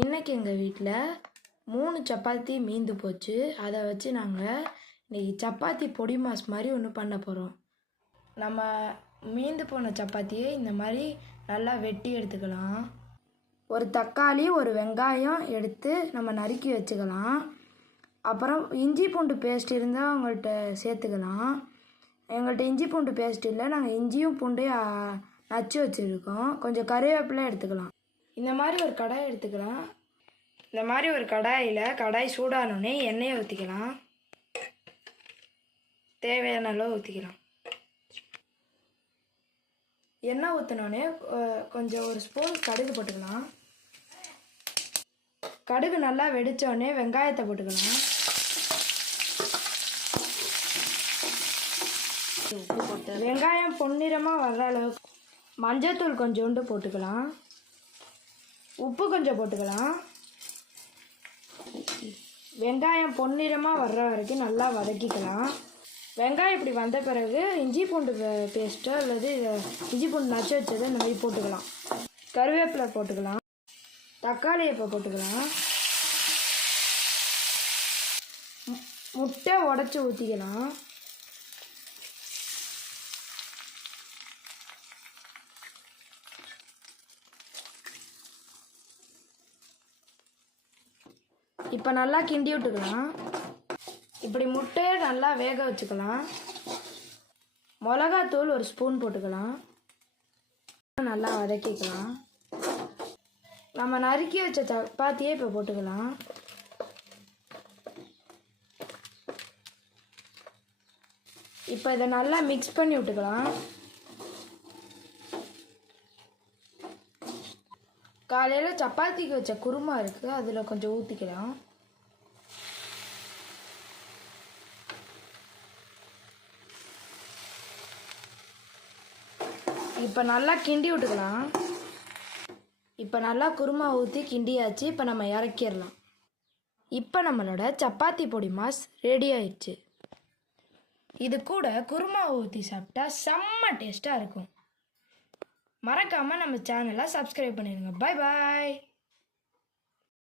இன்றைக்கி எங்கள் வீட்டில் 3 சப்பாத்தி மீந்து போச்சு. அதை வச்சு நாங்கள் இன்றைக்கி சப்பாத்தி பொடி மாஸ் மாதிரி ஒன்று பண்ண போகிறோம். நம்ம மீந்து போன சப்பாத்தியை இந்த மாதிரி நல்லா வெட்டி எடுத்துக்கலாம். ஒரு தக்காளி, ஒரு வெங்காயம் எடுத்து நம்ம நறுக்கி வச்சுக்கலாம். அப்புறம் இஞ்சி பூண்டு பேஸ்ட் இருந்தால் உங்கள்கிட்ட சேர்த்துக்கலாம். எங்கள்கிட்ட இஞ்சி பூண்டு பேஸ்ட் இல்லை, நாங்கள் இஞ்சியும் பூண்டையும் நச்சு வச்சுருக்கோம். கொஞ்சம் கறிவேப்பிலை எடுத்துக்கலாம். இந்த மாதிரி ஒரு கடாய் எடுத்துக்கலாம். இந்த மாதிரி ஒரு கடாய் சூடானோடனே எண்ணெயை ஊற்றிக்கலாம். தேவையான அளவு ஊற்றிக்கலாம். எண்ணெய் ஊற்றினோடனே கொஞ்சம் ஒரு ஸ்பூன் கடுகு போட்டுக்கலாம். கடுகு நல்லா வெடித்தோடனே வெங்காயத்தை போட்டுக்கலாம். உப்பு போட்டு வெங்காயம் பொன்னிறமாக வர்ற அளவுக்கு மஞ்சத்தூள் கொஞ்சோண்டு போட்டுக்கலாம். உப்பு கொஞ்சம் போட்டுக்கலாம். வெங்காயம் பொன்னிறமாக வர்ற வரைக்கும் நல்லா வதக்கிக்கலாம். வெங்காயம் இப்படி வந்த பிறகு இஞ்சி பூண்டு பேஸ்ட்டோ அல்லது இஞ்சி பூண்டு நச்சு வச்சதை இந்த மாதிரி போட்டுக்கலாம். கருவேப்பிலை போட்டுக்கலாம். தக்காளி இப்போ போட்டுக்கலாம். முட்டை உடச்சி ஊற்றிக்கலாம். இப்போ நல்லா கிண்டி விட்டுக்கலாம். இப்படி முட்டையை நல்லா வேக வச்சுக்கலாம். மிளகாத்தூள் ஒரு ஸ்பூன் போட்டுக்கலாம். நல்லா வதக்கிக்கலாம். நம்ம நறுக்கி வச்ச சப்பாத்தியே இப்போ போட்டுக்கலாம். இப்போ இதை நல்லா மிக்ஸ் பண்ணி விட்டுக்கலாம். காலையில் சப்பாத்திக்கு வச்ச குருமா இருக்குது, அதில் கொஞ்சம் ஊற்றிக்கலாம். இப்போ நல்லா கிண்டி விட்டுக்கலாம். இப்போ நல்லா குருமா ஊற்றி கிண்டியாச்சு. இப்போ நம்ம இறக்கிடலாம். இப்போ நம்மளோட சப்பாத்தி பொடி மாஸ் ரெடி ஆயிடுச்சு. இது கூட குருமா ஊற்றி சாப்பிட்டா செம்ம டேஸ்ட்டாக இருக்கும். மறக்காமல் நம்ம சேனலை சப்ஸ்கிரைப் பண்ணிடுங்க. பாய் பாய்.